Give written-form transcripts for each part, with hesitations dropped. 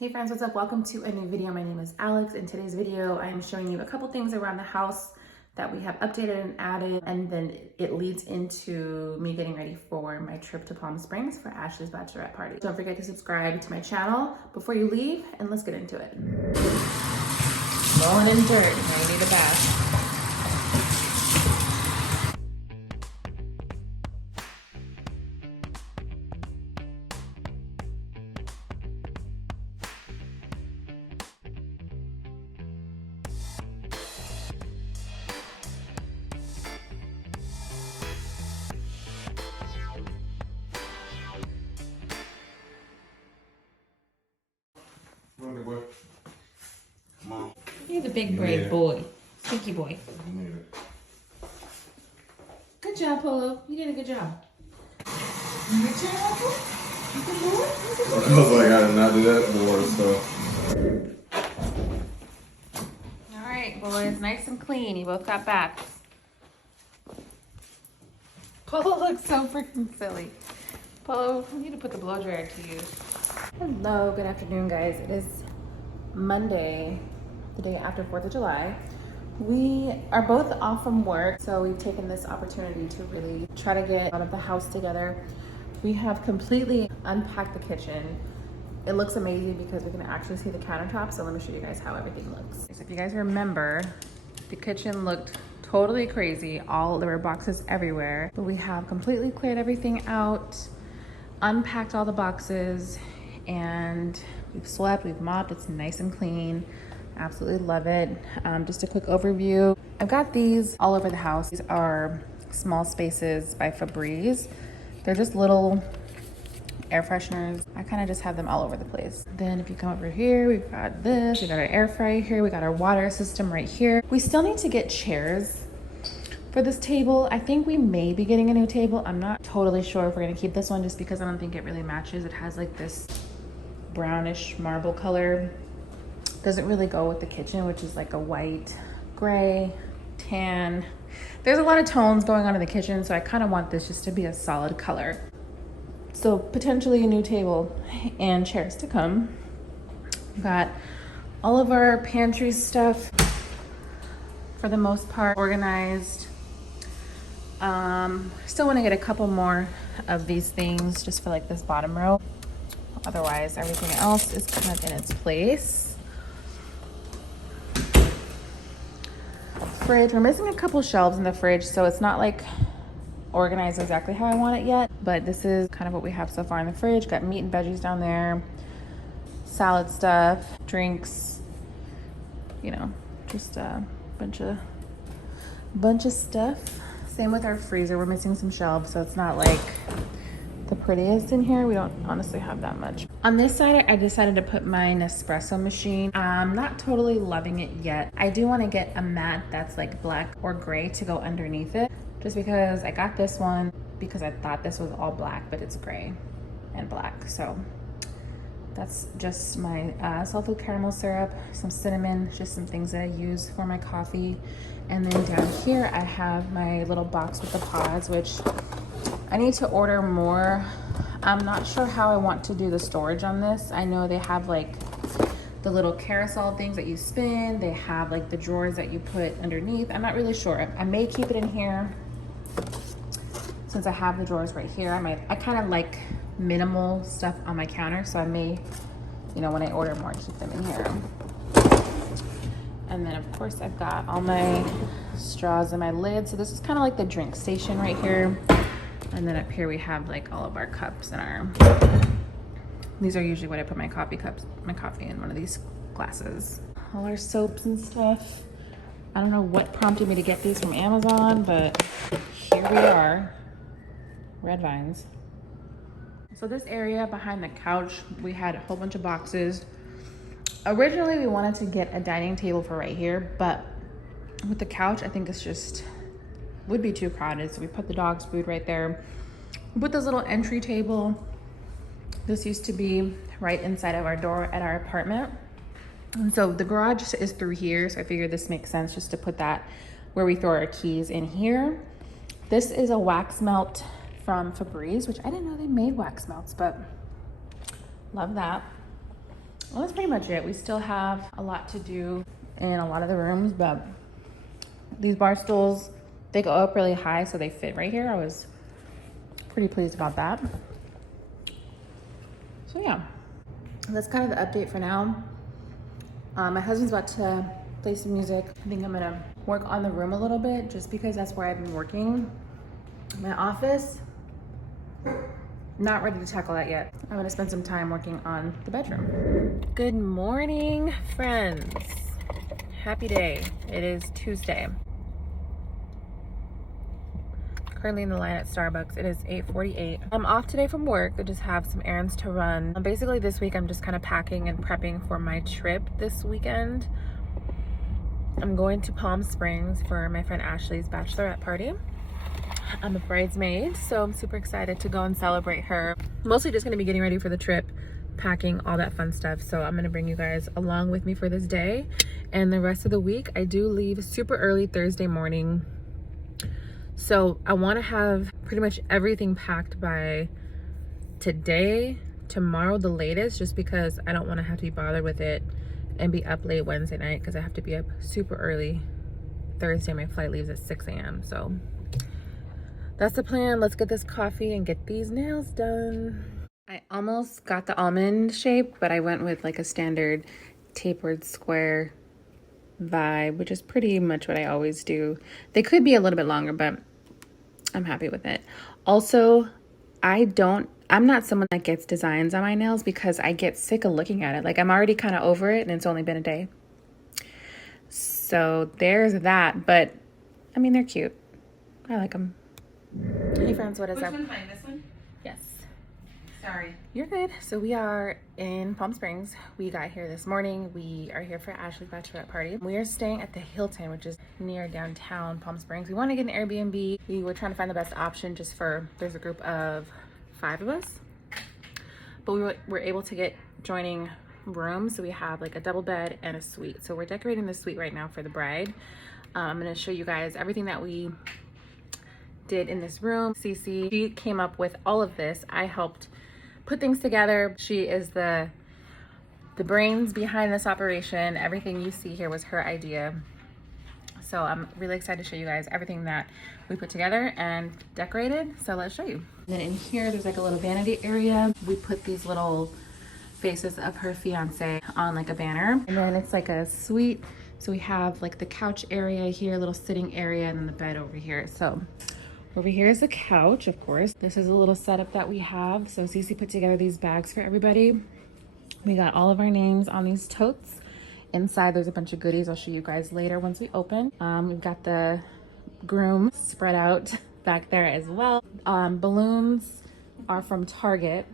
Hey friends, what's up? Welcome to a new video. My name is Alex. In today's video, I am showing you a couple things around the house that we have updated and added, and then it leads into me getting ready for my trip to Palm Springs for Ashley's bachelorette party. Don't forget to subscribe to my channel before you leave, and let's get into it. Rolling in dirt, now you need a bath. Come on. You're the big brave boy. Stinky boy. Good job, Polo. You did a good job. Good job, Polo. You can do it. I was like, I did not do that before, so. All right, boys, nice and clean. You both got baths. Polo looks so freaking silly. Polo, we need to put the blow dryer to use. Hello, good afternoon, guys. It is Monday, the day after 4th of July. We are both off from work, so we've taken this opportunity to really try to get out of the house together. We have completely unpacked the kitchen. It looks amazing because we can actually see the countertop, so let me show you guys how everything looks. So if you guys remember, the kitchen looked totally crazy. There were boxes everywhere, but we have completely cleared everything out, unpacked all the boxes, and we've swept, we've mopped. It's nice and clean. Absolutely love it. Just a quick overview. I've got these all over the house. These are Small Spaces by Febreze. They're just little air fresheners. I kind of just have them all over the place. Then if you come over here, we've got this, we got our air fryer here, we got our water system right here. We still need to get chairs for this table. I think we may be getting a new table. I'm not totally sure if we're gonna keep this one just because I don't think it really matches. It has like this brownish marble color. Doesn't really go with the kitchen, which is like a white, gray, tan. There's a lot of tones going on in the kitchen, so I kind of want this just to be a solid color. So potentially a new table and chairs to come. We've got all of our pantry stuff, for the most part, organized. Still want to get a couple more of these things just for like this bottom row. Otherwise, everything else is kind of in its place. Fridge, we're missing a couple shelves in the fridge, so it's not like organized exactly how I want it yet, but this is kind of what we have so far in the fridge. Got meat and veggies down there, salad stuff, drinks, you know, just a bunch of stuff. Same with our freezer. We're missing some shelves, so it's not like the prettiest in here. We don't honestly have that much. On this side, I decided to put my Nespresso machine. I'm not totally loving it yet. I do want to get a mat that's like black or gray to go underneath it, just because I got this one because I thought this was all black, but it's gray and black. So that's just my salted caramel syrup, some cinnamon, just some things that I use for my coffee. And then down here, I have my little box with the pods, which I need to order more. I'm not sure how I want to do the storage on this. I know they have like the little carousel things that you spin. They have like the drawers that you put underneath. I'm not really sure. I may keep it in here since I have the drawers right here. I kind of like minimal stuff on my counter, so I may, you know, when I order more, keep them in here. And then of course I've got all my straws and my lid. So this is kind of like the drink station right here. And then up here we have like all of our cups and these are usually what I put my coffee in, one of these glasses. All our soaps and stuff. I don't know what prompted me to get these from Amazon, but here we are. Red vines. So this area behind the couch, we had a whole bunch of boxes. Originally, we wanted to get a dining table for right here, but with the couch, I think it's just would be too crowded. So we put the dog's food right there. We put this little entry table. This used to be right inside of our door at our apartment. And so the garage is through here. So I figured this makes sense just to put that where we throw our keys in here. This is a wax melt from Febreze, which I didn't know they made wax melts, but love that. Well, that's pretty much it. We still have a lot to do in a lot of the rooms, but these bar stools, they go up really high, so they fit right here. I was pretty pleased about that. So yeah, that's kind of the update for now. My husband's about to play some music. I think I'm gonna work on the room a little bit just because that's where I've been working. My office, not ready to tackle that yet. I'm gonna spend some time working on the bedroom. Good morning, friends. Happy day. It is Tuesday. Currently in the line at Starbucks. It is 8:48. I'm off today from work. I just have some errands to run. Basically this week I'm just kind of packing and prepping for my trip this weekend. I'm going to Palm Springs for my friend Ashley's bachelorette party. I'm a bridesmaid, so I'm super excited to go and celebrate her. Mostly just gonna be getting ready for the trip, packing, all that fun stuff. So I'm gonna bring you guys along with me for this day. And the rest of the week, I do leave super early Thursday morning. So I wanna have pretty much everything packed by today, tomorrow the latest, just because I don't wanna have to be bothered with it and be up late Wednesday night because I have to be up super early Thursday. My flight leaves at 6 a.m. So that's the plan. Let's get this coffee and get these nails done. I almost got the almond shape, but I went with like a standard tapered square vibe, which is pretty much what I always do. They could be a little bit longer, but I'm happy with it. Also, I'm not someone that gets designs on my nails because I get sick of looking at it. Like I'm already kind of over it and it's only been a day. So there's that, but I mean, they're cute. I like them. Hey friends, what is up? Which one's mine? This one? Yes. Sorry. You're good. So we are in Palm Springs. We got here this morning. We are here for Ashley's bachelorette party. We are staying at the Hilton, which is near downtown Palm Springs. We want to get an Airbnb. We were trying to find the best option just for, there's a group of 5 of us. But we were able to get joining rooms. So we have like a double bed and a suite. So we're decorating the suite right now for the bride. I'm going to show you guys everything that we did in this room. Cece, she came up with all of this. I helped put things together. She is the brains behind this operation. Everything you see here was her idea. So I'm really excited to show you guys everything that we put together and decorated. So let's show you. And then in here, there's like a little vanity area. We put these little faces of her fiance on like a banner. And then it's like a suite. So we have like the couch area here, a little sitting area, and then the bed over here. So over here is the couch, of course. This is a little setup that we have. So Cece put together these bags for everybody. We got all of our names on these totes. Inside, there's a bunch of goodies I'll show you guys later once we open. We've got the groom spread out back there as well. Balloons are from Target.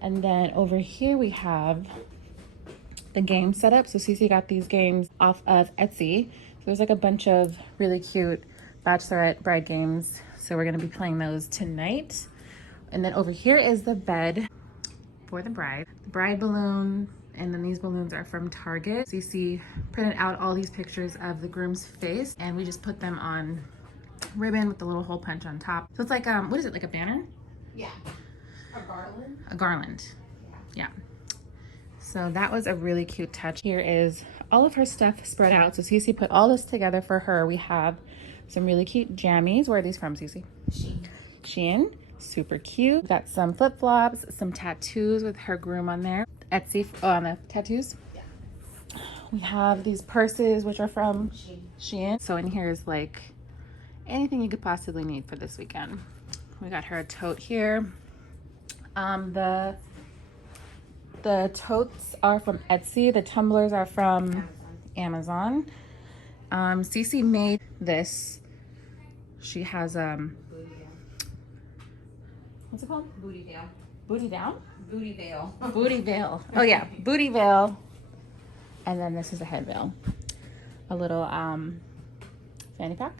And then over here we have the game setup. So Cece got these games off of Etsy. So there's like a bunch of really cute bachelorette bride games, so we're going to be playing those tonight. And then over here is the bed for the bride balloon, and then these balloons are from Target. Cece printed out all these pictures of the groom's face, and we just put them on ribbon with the little hole punch on top. So it's like what is it, like a banner? Yeah. A garland? A garland. Yeah. So that was a really cute touch. Here is all of her stuff spread out. So Cece put all this together for her. We have some really cute jammies. Where are these from, Cece? Shein. Super cute. We've got some flip-flops, some tattoos with her groom on there. Etsy, on the tattoos. Yeah. We have these purses, which are from Shein. So in here is like anything you could possibly need for this weekend. We got her a tote here. The totes are from Etsy. The tumblers are from Amazon. Cece made this. She has what's it called? Booty veil. Booty down? Booty veil. Booty veil. Oh yeah, booty veil. And then this is a head veil. A little fanny pack.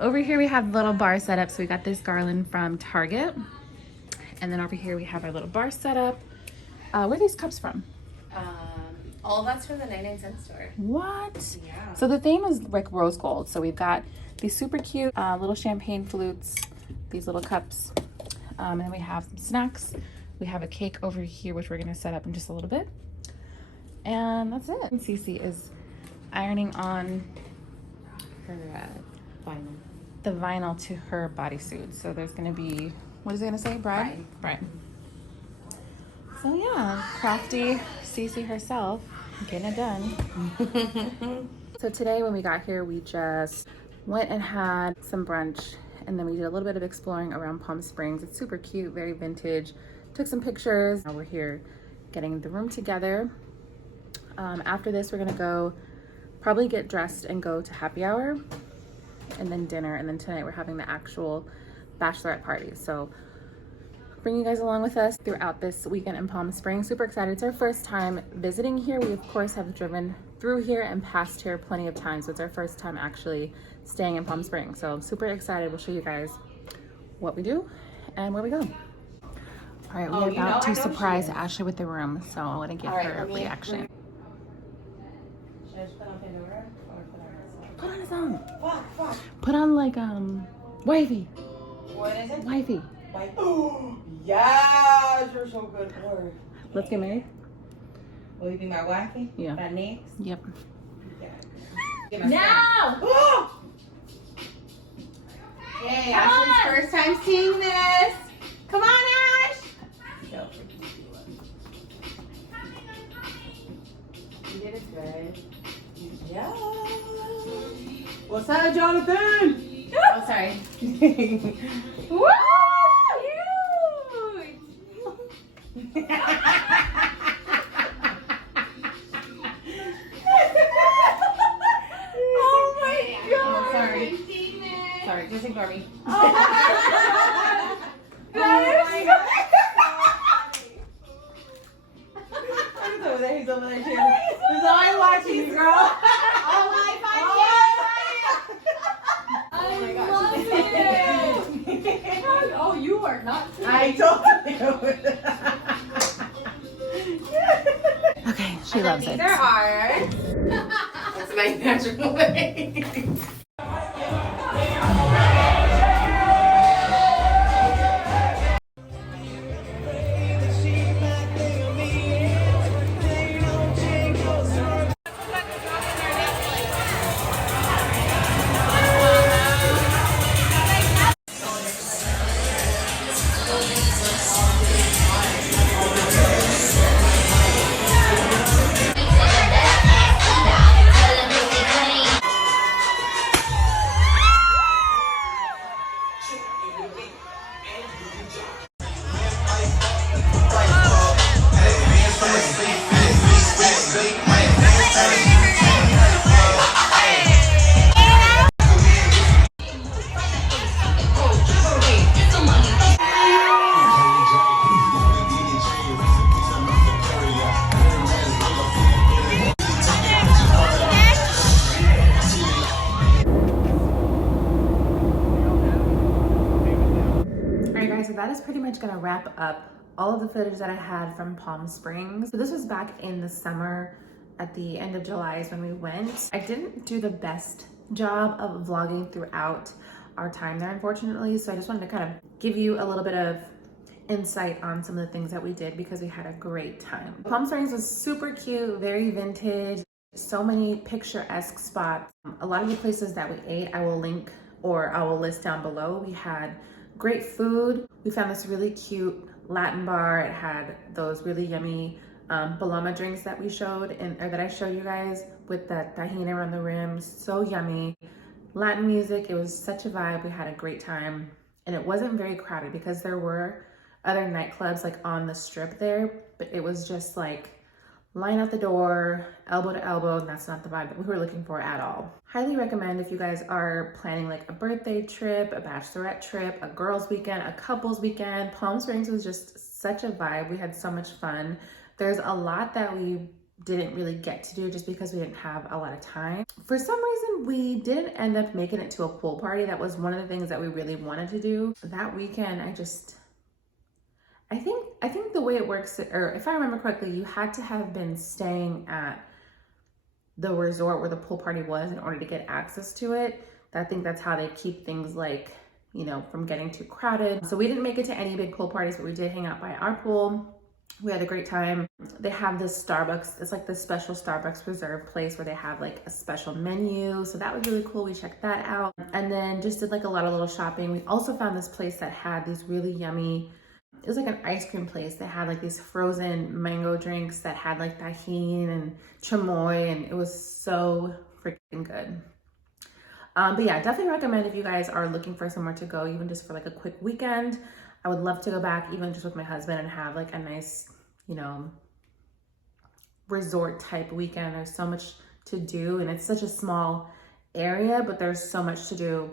Over here we have little bar setup. So we got this garland from Target. And then over here we have our little bar setup. Where are these cups from? All that's from the 99-cent store. What? Yeah. So the theme is like rose gold. So we've got these super cute little champagne flutes, these little cups. And then we have some snacks. We have a cake over here, which we're gonna set up in just a little bit. And that's it. Cece is ironing on her Final. the vinyl to her bodysuit. So there's gonna be, what is it gonna say? Bride? Bride. So yeah, crafty Cece herself getting it done. So today when we got here, we just went and had some brunch, and then we did a little bit of exploring around Palm Springs. It's super cute, very vintage. Took some pictures. Now we're here getting the room together. After this, we're gonna go probably get dressed and go to happy hour and then dinner. And then tonight we're having the actual bachelorette party. So bring you guys along with us throughout this weekend in Palm Springs. Super excited. It's our first time visiting here. We of course have driven through here and passed here plenty of times. So it's our first time actually staying in Palm Springs. So I'm super excited. We'll show you guys what we do and where we go. All right, we're about to surprise Ashley with the room. So I want to get her reaction. Should I just put on Pandora or Put on his own. Fuck. Put on like wavy. What is it? Wavy. White. Oh, yes, you're so good. Lord. Let's get married. Will you be my wifey? Yeah. That next? Yep. Yeah. No! Yay, Ashley's first time seeing this. Come on, Ash. So you did it good. Yeah. What's up, Jonathan? Oh, sorry. Woo! Cute. Oh my god. Oh, sorry. Sorry, just ignore me. Oh my god. He's over there, too. He's always watching you, girl. Oh my god. Oh my gosh. Oh, you are not kidding. I told you. Okay, she loves it. These are ours. That's my natural way. So that is pretty much gonna wrap up all of the footage that I had from Palm Springs. So this was back in the summer, at the end of July is when we went. I didn't do the best job of vlogging throughout our time there, unfortunately. So I just wanted to kind of give you a little bit of insight on some of the things that we did because we had a great time. Palm Springs was super cute, very vintage, so many picturesque spots. A lot of the places that we ate, I will link or I will list down below. We had great food. We found this really cute Latin bar. It had those really yummy Paloma drinks that we showed or that I showed you guys with the tahini around the rims. So yummy. Latin music. It was such a vibe. We had a great time, and it wasn't very crowded because there were other nightclubs like on the strip there, but it was just like line out the door, elbow to elbow, and that's not the vibe that we were looking for at all. Highly recommend if you guys are planning like a birthday trip, a bachelorette trip, a girls weekend, a couples weekend. Palm Springs was just such a vibe. We had so much fun. There's a lot that we didn't really get to do just because we didn't have a lot of time. For some reason, we didn't end up making it to a pool party. That was one of the things that we really wanted to do. That weekend, I think the way it works, or if I remember correctly, you had to have been staying at the resort where the pool party was in order to get access to it. I think that's how they keep things like, you know, from getting too crowded. So we didn't make it to any big pool parties, but we did hang out by our pool. We had a great time. They have this Starbucks, it's like this special Starbucks reserve place where they have like a special menu. So that was really cool. We checked that out. And then just did like a lot of little shopping. We also found this place that had these really yummy, it was like an ice cream place that had like these frozen mango drinks that had like tahini and chamoy, and it was so freaking good. But yeah, definitely recommend if you guys are looking for somewhere to go, even just for like a quick weekend. I would love to go back even just with my husband and have like a nice, you know, resort type weekend. There's so much to do, and it's such a small area, but there's so much to do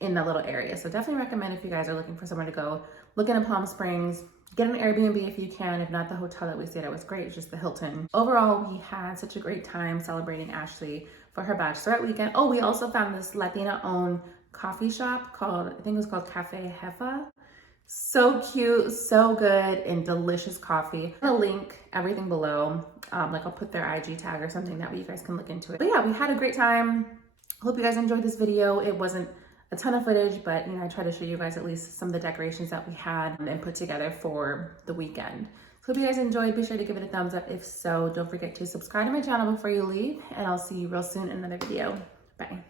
in that little area. So definitely recommend if you guys are looking for somewhere to go, look into Palm Springs, get an Airbnb if you can. If not, the hotel that we stayed at was great. It's just the Hilton. Overall, we had such a great time celebrating Ashley for her bachelorette weekend. Oh, we also found this Latina-owned coffee shop called, I think it was called Cafe Jefa. So cute, so good, and delicious coffee. I'll link everything below. Like I'll put their IG tag or something, that way you guys can look into it. But yeah, we had a great time. Hope you guys enjoyed this video. It wasn't a ton of footage, but you know, I tried to show you guys at least some of the decorations that we had and put together for the weekend. So hope you guys enjoyed. Be sure to give it a thumbs up if so. Don't forget to subscribe to my channel before you leave, and I'll see you real soon in another video. Bye.